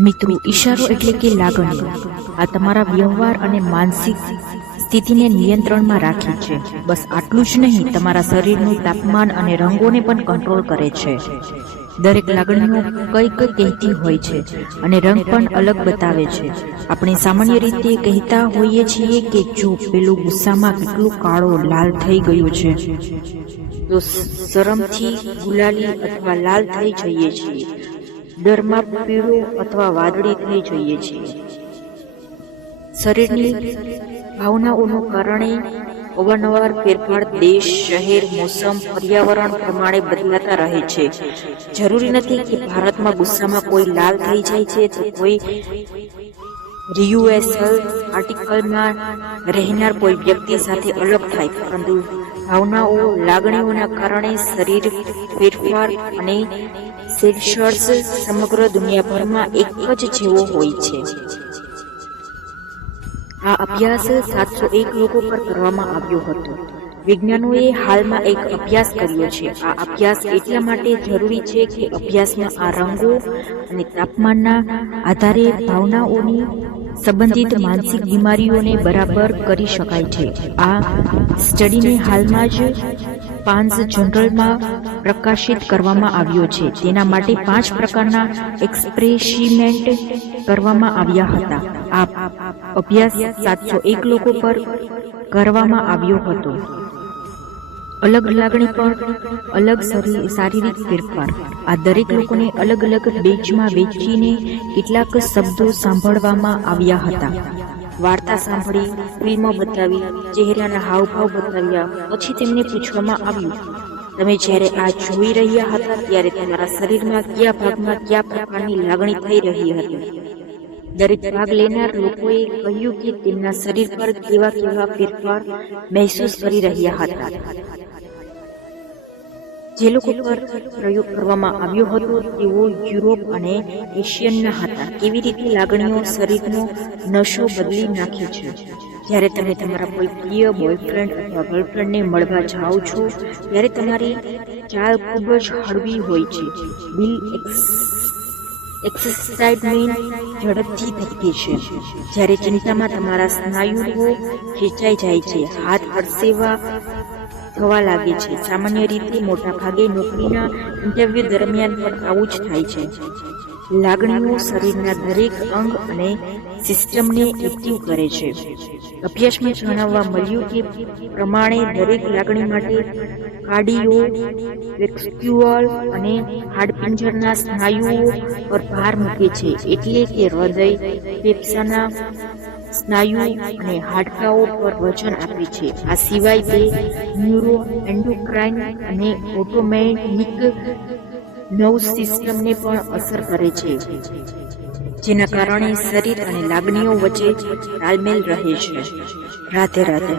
મિત્રો, ઈશારો એટલે કે લાગણી આ તમારા વ્યવહાર અને માનસિક સ્થિતિને નિયંત્રણમાં રાખે છે. બસ આટલું જ નહીં, તમારા શરીરનું તાપમાન અને રંગોને પણ કંટ્રોલ કરે છે. દરેક લાગણીઓ કંઈક કહેતી હોય છે અને રંગ પણ અલગ બતાવે છે. આપણે સામાન્ય રીતે કહેતા હોઈએ છીએ કે જો પેલું ગુસ્સામાં કેટલું કાળો લાલ થઈ ગયો છે, તો શરમથી ગુલાલી અથવા લાલ થઈ જઈએ છીએ, ડરમાં પીળો અથવા વાદળી થઈ જઈએ છીએ. શરીરની ભાવનાઓના કારણે અવારનવાર ફેરફાર દેશ, શહેર, મોસમ, પર્યાવરણ પ્રમાણે બદલાતા રહે છે. જરૂરી નથી કે ભારતમાં ગુસ્સામાં કોઈ લાલ થઈ જાય છે તો કોઈ યુએસએલ આર્ટિકલમાં રહેનાર કોઈ વ્યક્તિ સાથે અલગ થાય, પરંતુ ભાવનાઓ, લાગણીઓના કારણે શરીર ફેરફાર અને સેન્સર્સ સમગ્ર દુનિયાભરમાં એક જ જેવો હોય છે. આ અભ્યાસ 701 લોકો પર કરવામાં આવ્યો હતો. વિજ્ઞાનોએ હાલમાં એક અભ્યાસ કર્યો છે. આ અભ્યાસ એટલા માટે જરૂરી છે કે અભ્યાસમાં આ રંગો અને તાપમાનના આધારે ભાવનાઓની સંબંધિત માનસિક બીમારીઓને બરાબર કરી શકાય છે. આ સ્ટડીને હાલમાં જ પાંચ જર્નલમાં પ્રકાશિત કરવામાં આવ્યો છે. તેના માટે 5 પ્રકારના એક્સપેરિમેન્ટ કરવામાં આવ્યા હતા. આ અભ્યાસ 701 લોકો પર કરવામાં આવ્યો હતો. અલગ લાગણી પર અલગ શારીરિક ફેરફાર. આ દરેક લોકોને અલગ અલગ બેચમાં વહેંચીને કેટલાક શબ્દો સાંભળવામાં આવ્યા હતા. વાર્તા સાંભળી, ફિલ્મો બતાવી, ચહેરાના હાવભાવ બતાવ્યા. પછી તેમને પૂછવામાં આવ્યું, તમે જ્યારે આ જોઈ રહ્યા હતા ત્યારે તમારા શરીરમાં કયા ભાગમાં કયા પ્રકારની લાગણી થઈ રહી હતી? દરેક ભાગ લેનાર લોકોએ કહ્યું કે તેમના શરીર પર કેવા કેવા ફેરફાર મહેસૂસ કરી રહ્યા હતા. જે લોકો પર પ્રયોગ કરવામાં આવ્યો હતો તેઓ યુરોપ અને એશિયનના હતા. કેવી રીતે લાગણીઓ શરીરનો નશો બદલી નાખે છે. જ્યારે તમે તમારા કોઈ પ્રિય બોયફ્રેન્ડ અથવા ગર્લફ્રેન્ડને મળવા જાઓ છો ત્યારે તમારી ચાલ ખૂબ જ હળવી હોય છે. દિલ એક્સાઇટમેન્ટ ઝડપથી ધબકે છે. જ્યારે ચિંતામાં તમારા સ્નાયુઓ ખેંચાઈ જાય છે, હાથ પરસેવા થવા લાગે છે. સામાન્ય રીતે મોટાભાગે નોકરીના ઇન્ટરવ્યૂ દરમિયાન પણ આવું જ થાય છે. લાગણીઓ શરીરના દરેક અંગ અને સિસ્ટમને એક્ટિવ કરે છે. અભ્યાસમાં જાણવા મળ્યું કે પ્રમાણે દરેક લાગણી માટે કાર્ડિયોવેસ્ક્યુલર અને હાડપિંજરના સ્નાયુઓ પર ભાર મૂકે છે, એટલે કે હૃદય, ફેફસાના સ્નાયુ અને હાડકાઓ પર વજન આપે છે. આ સિવાય તે ન્યુરો એન્ડોક્રાઇન અને ઓટોમેનિક નર્વસ સિસ્ટમને પણ અસર કરે છે, જેના કારણે શરીર અને લાગણીઓ વચ્ચે તાલમેલ રહે છે. રાધે રાધે.